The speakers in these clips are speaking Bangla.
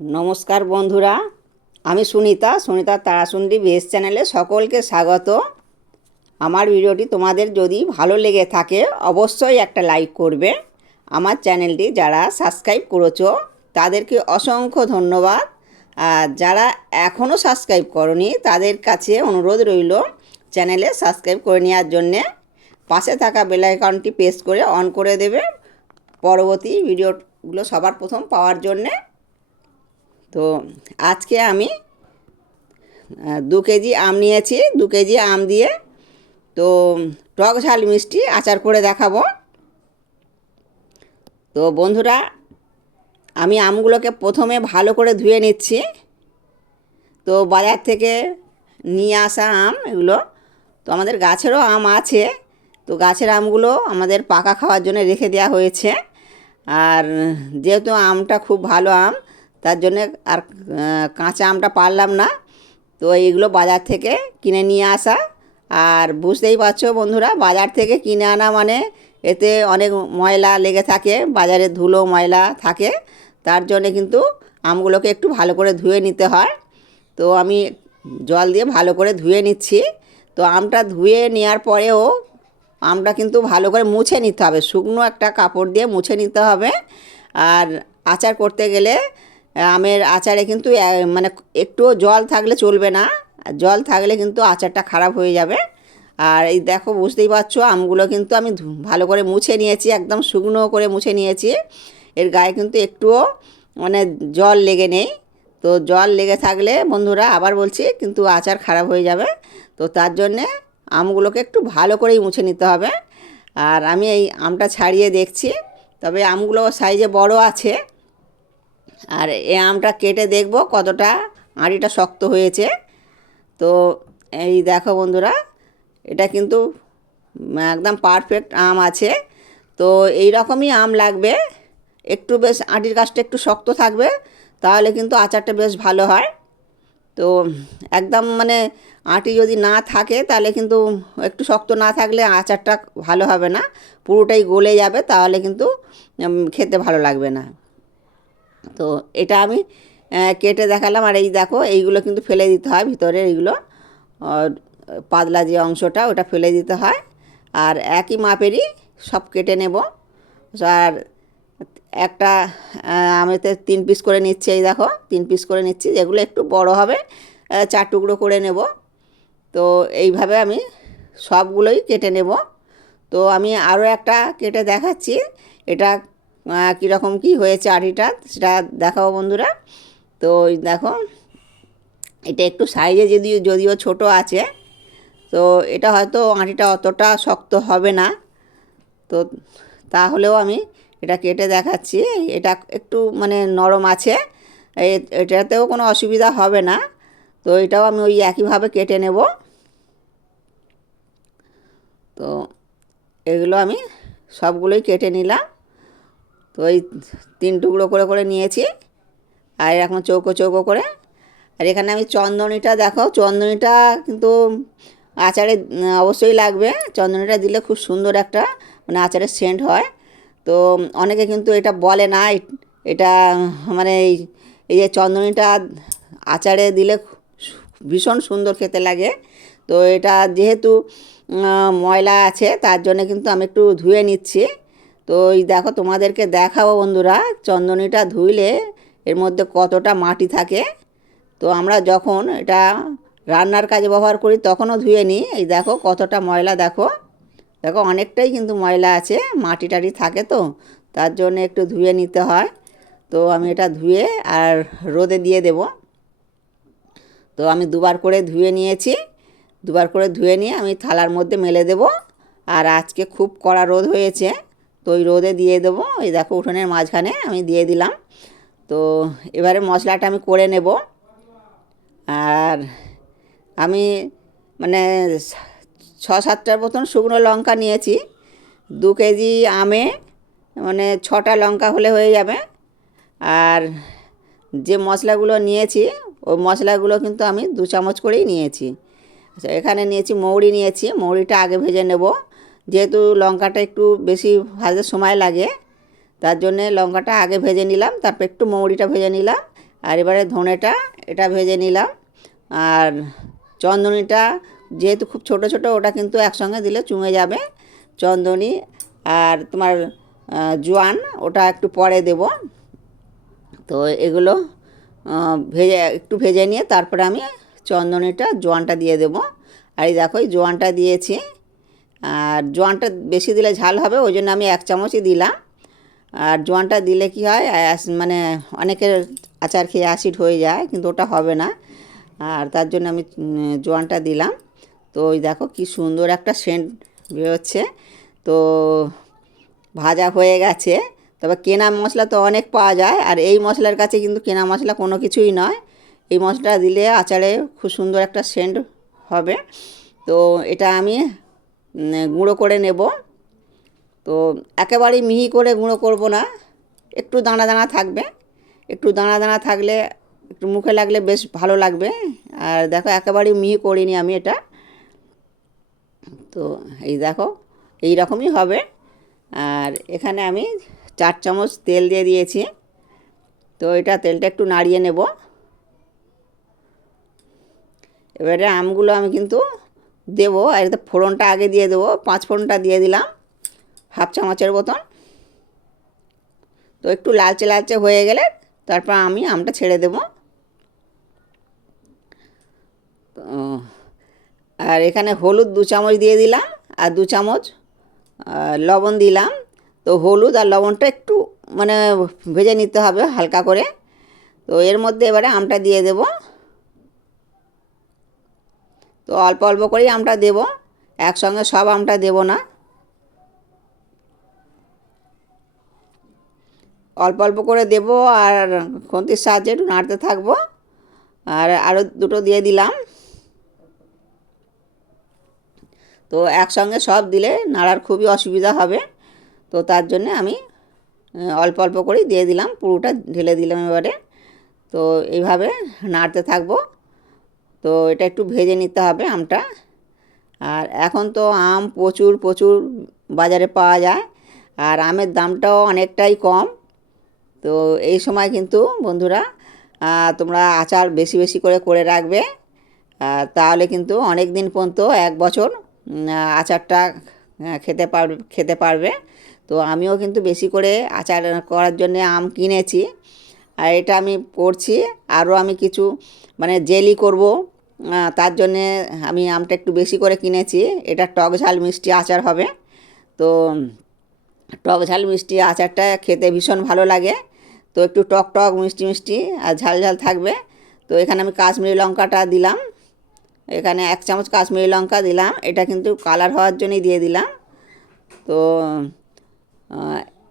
নমস্কার বন্ধুরা, আমি সুনিতা সুনিতা তারাসুন্দরী বেস চ্যানেলে সকলকে স্বাগত। আমার ভিডিওটি তোমাদের যদি ভালো লেগে থাকে, অবশ্যই একটা লাইক করবে। আমার চ্যানেলটি যারা সাবস্ক্রাইব করেছ, তাদেরকে অসংখ্য ধন্যবাদ। আর যারা এখনও সাবস্ক্রাইব করনি, তাদের কাছে অনুরোধ রইল চ্যানেলে সাবস্ক্রাইব করে নেওয়ার জন্যে। পাশে থাকা বেল আইকনটি প্রেস করে অন করে দেবে। পরবর্তী ভিডিওগুলো সবার প্রথম পাওয়ার জন্যে। তো আজকে আমি দু কেজি আম নিয়েছি, দু কেজি আম দিয়ে তো টক ঝাল মিষ্টি আচার করে দেখাবো। তো বন্ধুরা, আমি আমগুলোকে প্রথমে ভালো করে ধুয়ে নিচ্ছি। তো বাজার থেকে নিয়ে আসা আম এগুলো, তো আমাদের গাছেরও আম আছে, তো গাছের আমগুলো আমাদের পাকা খাওয়ার জন্য রেখে দেওয়া হয়েছে। আর যেহেতু আমটা খুব ভালো আম তার জন্যে আর কাঁচা আমটা পারলাম না। তো এইগুলো বাজার থেকে কিনে নিয়ে আসা। আর বুঝতেই পারছ বন্ধুরা, বাজার থেকে কিনে আনা মানে এতে অনেক ময়লা লেগে থাকে, বাজারে ধুলো ময়লা থাকে। তার জন্যে কিন্তু আমগুলোকে একটু ভালো করে ধুয়ে নিতে হয়। তো আমি জল দিয়ে ভালো করে ধুয়ে নিচ্ছি। তো আমটা ধুয়ে নেওয়ার পরেও আমটা কিন্তু ভালো করে মুছে নিতে হবে। শুকনো একটা কাপড় দিয়ে মুছে নিতে হবে। আর আচার করতে গেলে আমের আচারে কিন্তু মানে একটুও জল থাকলে চলবে না। জল থাকলে কিন্তু আচারটা খারাপ হয়ে যাবে। আর এই দেখো, বুঝতেই পারছ, আমগুলো কিন্তু আমি ভালো করে মুছে নিয়েছি, একদম শুকনো করে মুছে নিয়েছি। এর গায়ে কিন্তু একটুও মানে জল লেগে নেই। তো জল লেগে থাকলে, বন্ধুরা, আবার বলছি, কিন্তু আচার খারাপ হয়ে যাবে। তো তার জন্যে আমগুলোকে একটু ভালো করেই মুছে নিতে হবে। আর আমি এই আমটা ছাড়িয়ে দেখছি। তবে আমগুলো সাইজে বড় আছে। আর এ আমটা কেটে দেখব কতটা। আঁড়িটা শক্ত হয়েছে। তো এই দেখো বন্ধুরা, এটা কিন্তু একদম পারফেক্ট আম আছে। তো এই রকমই আম লাগবে। একটু বেশ আঁটির গাছটা একটু শক্ত থাকবে, তাহলে কিন্তু আচারটা বেশ ভালো হয়। তো একদম মানে আঁটি যদি না থাকে, তাহলে কিন্তু একটু শক্ত না থাকলে আচারটা ভালো হবে না। পুরোটাই গলে যাবে, তাহলে কিন্তু খেতে ভালো লাগবে না। তো এটা আমি কেটে দেখালাম। আর এই দেখো, এইগুলো কিন্তু ফেলে দিতে হয় ভিতরে এইগুলো। পাতলা যে অংশটা, ওটা ফেলে দিতে হয়। আর একই মাপেরই সব কেটে নেব। আর একটা আমি তো তিন পিস করে নিচ্ছি, এই দেখো, তিন পিস করে নিচ্ছি। যেগুলো একটু বড় হবে চার টুকরো করে নেব। তো এইভাবে আমি সবগুলোই কেটে নেব। তো আমি আরও একটা কেটে দেখাচ্ছি। এটা কীরকম কী হয়েছে আটিটা সেটা দেখাবো বন্ধুরা। তো দেখো, এটা একটু সাইজে যদিও যদিও ছোট আছে, তো এটা হয়তো আঁটিটা অতটা শক্ত হবে না। তো তাহলেও আমি এটা কেটে দেখাচ্ছি, এটা একটু মানে নরম আছে এটাতেও কোনো অসুবিধা হবে না। তো এটাও আমি ওই একইভাবে কেটে নেব। তো এগুলো আমি সবগুলোই কেটে নিলাম। তো এই তিন টুকরো করে করে নিয়েছি। আর এরকম চৌকো চৌকো করে। আর এখানে আমি চন্দনীটা দেখো চন্দনীটা কিন্তু আচারে অবশ্যই লাগবে। চন্দনীটা দিলে খুব সুন্দর একটা মানে আচারের সেন্ট হয়। তো অনেকে কিন্তু এটা বলে না এটা মানে এই- এই যে চন্দনীটা আচারে দিলে ভীষণ সুন্দর খেতে লাগে। তো এটা যেহেতু ময়লা আছে, তার জন্য কিন্তু আমি একটু ধুয়ে নিচ্ছি। তো এই দেখো তোমাদেরকে দেখাবো বন্ধুরা, চন্দনীটা ধুইলে এর মধ্যে কতটা মাটি থাকে। তো আমরা যখন এটা রান্নার কাজে ব্যবহার করি তখনও ধুয়ে নিই। এই দেখো কতটা ময়লা দেখো। দেখো অনেকটাই কিন্তু ময়লা আছে, মাটি টাটি থাকে তো, তার জন্য একটু ধুয়ে নিতে হয়। তো আমি এটা ধুয়ে আর রোদে দিয়ে দেব। তো আমি দুবার করে ধুয়ে নিয়েছি। দুবার করে ধুয়ে নিয়ে আমি থালার মধ্যে মেলে দেব। আর আজকে খুব কড়া রোদ হয়েছে। তো ওই রোদে দিয়ে দেবো। এই দেখো উঠোনের মাঝখানে আমি দিয়ে দিলাম। তো এবারে মশলাটা আমি করে নেব। আর আমি মানে ছ সাতটার মতন শুকনো লঙ্কা নিয়েছি। দু কেজি আমে মানে ছটা লঙ্কা হলে হয়ে যাবে। আর যে মশলাগুলো নিয়েছি, ওই মশলাগুলো কিন্তু আমি দু চামচ করেই নিয়েছি। আচ্ছা এখানে নিয়েছি মৌরি নিয়েছি। মৌরিটা আগে ভেজে নেব। যেহেতু লঙ্কাটা একটু বেশি ভাজতে সময় লাগে, তার জন্যে লঙ্কাটা আগে ভেজে নিলাম, তারপর একটু মৌরিটা ভেজে নিলাম, আর এবারে ধনেটা, এটা ভেজে নিলাম, আর চন্দনিটা যেহেতু খুব ছোট ছোট, ওটা কিন্তু একসঙ্গে দিলে চুঙে যাবে, চন্দনি আর তোমার জোয়ান, ওটা একটু পরে দেব, তো এগুলো ভেজে, একটু ভেজে নিয়ে তারপরে আমি চন্দনিটা, জোয়ানটা দিয়ে দেবো, আর এই দেখো এই জোয়ানটা দিয়েছি আর জোয়ানটা বেশি দিলে ঝাল হবে, ওই জন্য আমি এক চামচই দিলাম। আর জোয়ানটা দিলে কি হয় মানে অনেকের আচার খেয়ে অ্যাসিড হয়ে যায়, কিন্তু ওটা হবে না। আর তার জন্য আমি জোয়ানটা দিলাম। তো ওই দেখো কি সুন্দর একটা সেন্ট বেরোচ্ছে। তো ভাজা হয়ে গেছে। তবে কেনা মশলা তো অনেক পাওয়া যায়, আর এই মশলার কাছে কিন্তু কেনা মশলা কোনো কিছুই নয়। এই মশলাটা দিলে আচারে খুব সুন্দর একটা সেন্ট হবে। তো এটা আমি গুঁড়ো করে নেব। তো একেবারেই মিহি করে গুঁড়ো করব না। একটু দানা দানা থাকবে। একটু দানা দানা থাকলে, একটু মুখে লাগলে বেশ ভালো লাগবে। আর দেখো, একেবারেই মিহি করিনি আমি এটা। তো এই দেখো, এই রকমই হবে। আর এখানে আমি চার চামচ তেল দিয়ে দিয়েছি। তো এটা তেলটা একটু নাড়িয়ে নেব। এবারে আমগুলো আমি কিন্তু দেবো, আর এতে ফোড়নটা আগে দিয়ে দেবো, পাঁচ ফোড়নটা দিয়ে দিলাম, হাফ চামচের মতন। তো একটু লালচে লালচে হয়ে গেলে তারপর আমি আমটা ছেড়ে দেবো। আর এখানে হলুদ দু চামচ দিয়ে দিলাম, আর দু চামচ লবণ দিলাম। তো হলুদ আর লবণটা একটু মানে ভেজে নিতে হবে হালকা করে। তো এর মধ্যে এবারে আমটা দিয়ে দেব। তো অল্প অল্প করেই আমটা দেব। একসঙ্গে সব আমটা দেব না। অল্প অল্প করে দেব আর খুন্তির সাহায্যে একটু নাড়তে থাকব। আর আরও দুটো দিয়ে দিলাম। তো একসঙ্গে সব দিলে নাড়ার খুবই অসুবিধা হবে। তো তার জন্যে আমি অল্প অল্প করেই দিয়ে দিলাম। পুরোটা ঢেলে দিলাম এবারে। তো এইভাবে নাড়তে থাকব। তো এটা একটু ভেজে নিতে হবে আমটা। আর এখন তো আম প্রচুর প্রচুর বাজারে পাওয়া যায়। আর আমের দামটাও অনেকটাই কম। তো এই সময় কিন্তু বন্ধুরা তোমরা আচার বেশি বেশি করে করে রাখবে। তাহলে কিন্তু অনেক দিন পর্যন্ত এক বছর আচারটা খেতে পারবে খেতে পারবে। তো আমিও কিন্তু বেশি করে আচার করার জন্য আম কিনেছি। আর এটা আমি করছি। আরও আমি কিছু মানে জেলি করব। তার জন্যে আমি আমটা একটু বেশি করে কিনেছি। এটা টক ঝাল মিষ্টি আচার হবে। তো টক ঝাল মিষ্টি আচারটা খেতে ভীষণ ভালো লাগে। তো একটু টক টক মিষ্টি মিষ্টি আর ঝাল ঝাল থাকবে। তো এখানে আমি কাশ্মীরি লঙ্কাটা দিলাম। এখানে এক চামচ কাশ্মীরি লঙ্কা দিলাম। এটা কিন্তু কালার হওয়ার জন্যই দিয়ে দিলাম। তো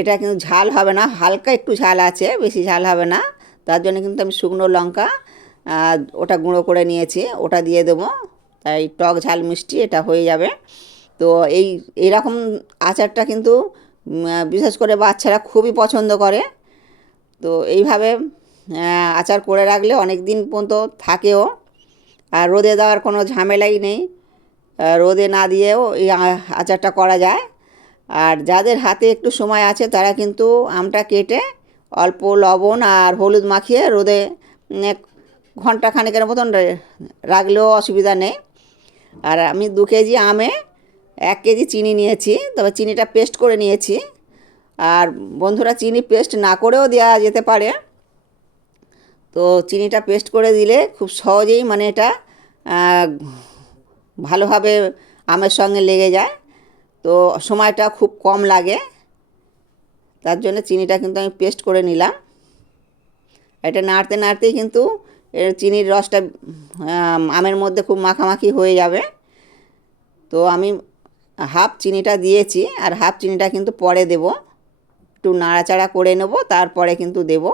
এটা কিন্তু ঝাল হবে না। হালকা একটু ঝাল আছে, বেশি ঝাল হবে না। তার জন্য কিন্তু আমি শুকনো লঙ্কা ওটা গুঁড়ো করে নিয়েছি, ওটা দিয়ে দেবো। তাই টক ঝাল মিষ্টি এটা হয়ে যাবে। তো এই এইরকম আচারটা কিন্তু বিশেষ করে বাচ্চারা খুবই পছন্দ করে। তো এইভাবে আচার করে রাখলে অনেক দিন পর্যন্ত থাকেও। আর রোদে দেওয়ার কোনো ঝামেলাই নেই। রোদে না দিয়েও এই আচারটা করা যায়। আর যাদের হাতে একটু সময় আছে, তারা কিন্তু আমটা কেটে অল্প লবণ আর হলুদ মাখিয়ে রোদে ঘণ্টা খানেকের মতন রাখলেও অসুবিধা নেই। আর আমি দু কেজি আমে এক কেজি চিনি নিয়েছি, তবে চিনিটা পেস্ট করে নিয়েছি। আর বন্ধুরা, চিনি পেস্ট না করেও দেওয়া যেতে পারে। তো চিনিটা পেস্ট করে দিলে খুব সহজেই মানে এটা ভালোভাবে আমের সঙ্গে লেগে যায়। তো সময়টা খুব কম লাগে। তার জন্য চিনিটা কিন্তু আমি পেস্ট করে নিলাম। এটা নাড়তে, নাড়তেই কিন্তু এর চিনির রসটা আমের মধ্যে খুব মাখামাখি হয়ে যাবে। তো আমি হাফ চিনিটা দিয়েছি, আর হাফ চিনিটা কিন্তু পরে দেব। একটু নাড়াচাড়া করে নেব, তারপরে কিন্তু দেব।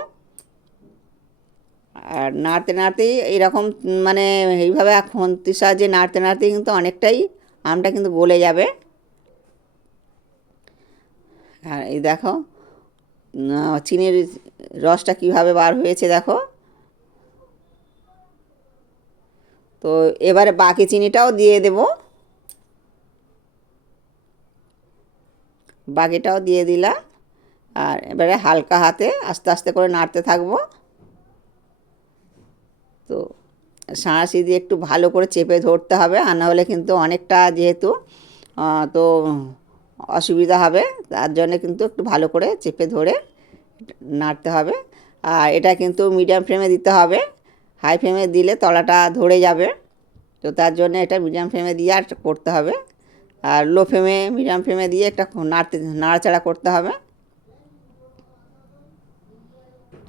আর নাড়তে নাড়তেই এইরকম মানে এইভাবে খন্তির সাহায্যে নাড়তে নাড়তেই কিন্তু অনেকটাই আমটা কিন্তু গলে যাবে। আর এই দেখো চিনির রসটা কীভাবে বার হয়েছে দেখো। তো এবারে বাকি চিনিটাও দিয়ে দেব। বাকিটাও দিয়ে দিলাম আর এবারে হালকা হাতে আস্তে আস্তে করে নাড়তে থাকব। তো সাঁড়াশি দিয়ে একটু ভালো করে চেপে ধরতে হবে, আর না হলে কিন্তু অনেকটা যেহেতু তো অসুবিধা হবে, তার জন্য কিন্তু একটু ভালো করে চেপে ধরে নাড়তে হবে। আর এটা কিন্তু মিডিয়াম ফ্লেমে দিতে হবে। হাই ফ্লেমে দিলে তলাটা ধরে যাবে। তো তার জন্য এটা মিডিয়াম ফ্লেমে দিয়ে আর করতে হবে। আর লো ফ্লেমে, মিডিয়াম ফ্লেমে দিয়ে একটা নাড়তে নাড়াচাড়া করতে হবে।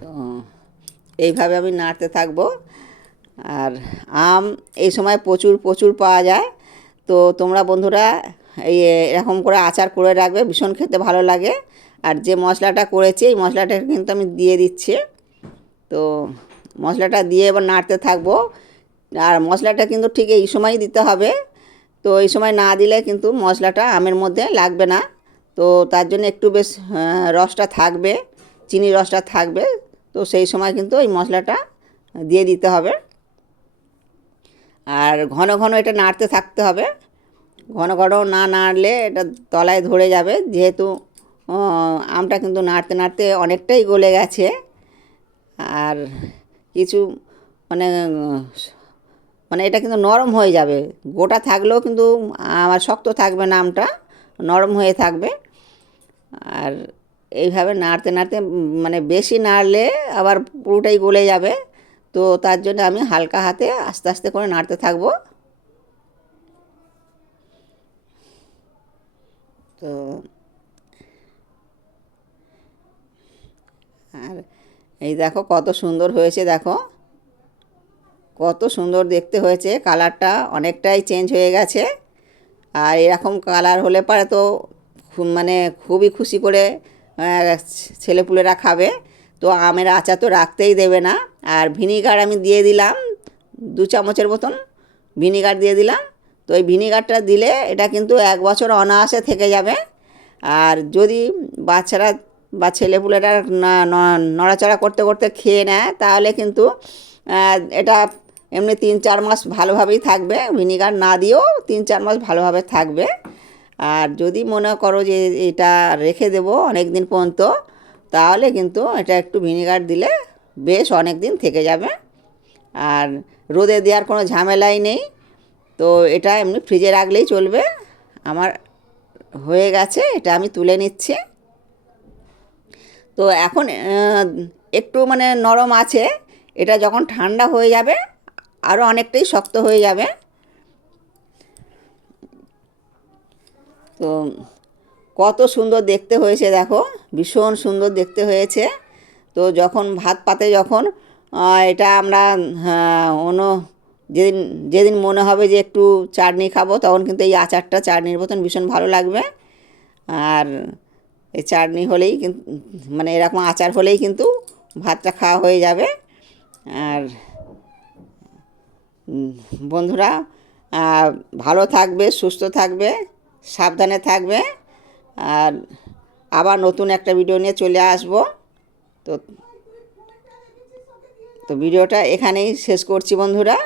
তো এইভাবে আমি নাড়তে থাকব। আর আম এই সময় প্রচুর প্রচুর পাওয়া যায়। তো তোমরা বন্ধুরা এই এরকম করে আচার করে রাখবে, ভীষণ খেতে ভালো লাগে। আর যে মশলাটা করেছি, এই মশলাটা কিন্তু আমি দিয়ে দিচ্ছি। তো মশলাটা দিয়ে এবার নাড়তে থাকব। আর মশলাটা কিন্তু ঠিক এই সময়ই দিতে হবে। তো এই সময় না দিলে কিন্তু মশলাটা আমের মধ্যে লাগবে না। তো তার জন্য একটু বেশ রসটা থাকবে চিনি রসটা থাকবে। তো সেই সময় কিন্তু ওই মশলাটা দিয়ে দিতে হবে। আর ঘন ঘন এটা নাড়তে থাকতে হবে। ঘন ঘন না নাড়লে এটা তলায় ধরে যাবে। যেহেতু আমটা কিন্তু নাড়তে নাড়তে অনেকটাই গলে গেছে। আর কিছু মানে মানে এটা কিন্তু নরম হয়ে যাবে। গোটা থাকলেও কিন্তু আমার শক্ত থাকবে না আমটা নরম হয়ে থাকবে। আর এইভাবে নাড়তে নাড়তে মানে বেশি নাড়লে আবার পুরোটাই গলে যাবে। তো তার জন্য আমি হালকা হাতে আস্তে আস্তে করে নাড়তে থাকব। তো, আর এই দেখো কত সুন্দর হয়েছে, দেখো। কত সুন্দর দেখতে হয়েছে, কালারটা অনেকটাই চেঞ্জ হয়ে গেছে। আর এরকম কালার হলে পারে তো মানে খুবই খুশি করে ছেলেপুলেরা খাবে। তো আমের আচার তো রাখতেই দেবে না। আর ভিনিগার আমি দিয়ে দিলাম দু চামচের মতন, ভিনিগার দিয়ে দিলাম। তো এই ভিনিগারটা দিলে এটা কিন্তু এক বছর অনায়াসে থেকে যাবে। আর যদি বাচ্চারা বা ছেলেপুলেরা নড়াচড়া করতে করতে খেয়ে নেয়, তাহলে কিন্তু এটা এমনি তিন, চার মাস ভালোভাবেই থাকবে। ভিনিগার না দিয়েও তিন, চার মাস ভালোভাবে থাকবে। আর যদি মনে করো যে এটা রেখে দেবো অনেক দিন পর্যন্ত, তাহলে কিন্তু এটা একটু ভিনিগার দিলে বেশ অনেক দিন থেকে যাবে। আর রোদে দেওয়ার কোনো ঝামেলাই নেই। তো এটা এমনি ফ্রিজে রাখলেই চলবে। আমার হয়ে গেছে, এটা আমি তুলে নিচ্ছি। তো এখন একটু মানে নরম আছে এটা যখন ঠান্ডা হয়ে যাবে আরও অনেকটাই শক্ত হয়ে যাবে। তো কত সুন্দর দেখতে হয়েছে দেখো ভীষণ সুন্দর দেখতে হয়েছে। তো যখন ভাত পাতে যখন এটা আমরা হ্যাঁ, অন্য যেদিন যেদিন মনে হবে যে একটু চাটনি খাব তখন কিন্তু এই আচারটা চাটনির মতন ভীষণ ভালো লাগবে। আর এই চাটনি হলেই কিন্তু মানে এরকম আচার হলেই কিন্তু ভাতটা খাওয়া হয়ে যাবে। আর বন্ধুরা ভালো থাকবে, সুস্থ থাকবে, সাবধানে থাকবে। আর আবার নতুন একটা ভিডিও নিয়ে চলে আসব। তো তো ভিডিওটা এখানেই শেষ করছি বন্ধুরা।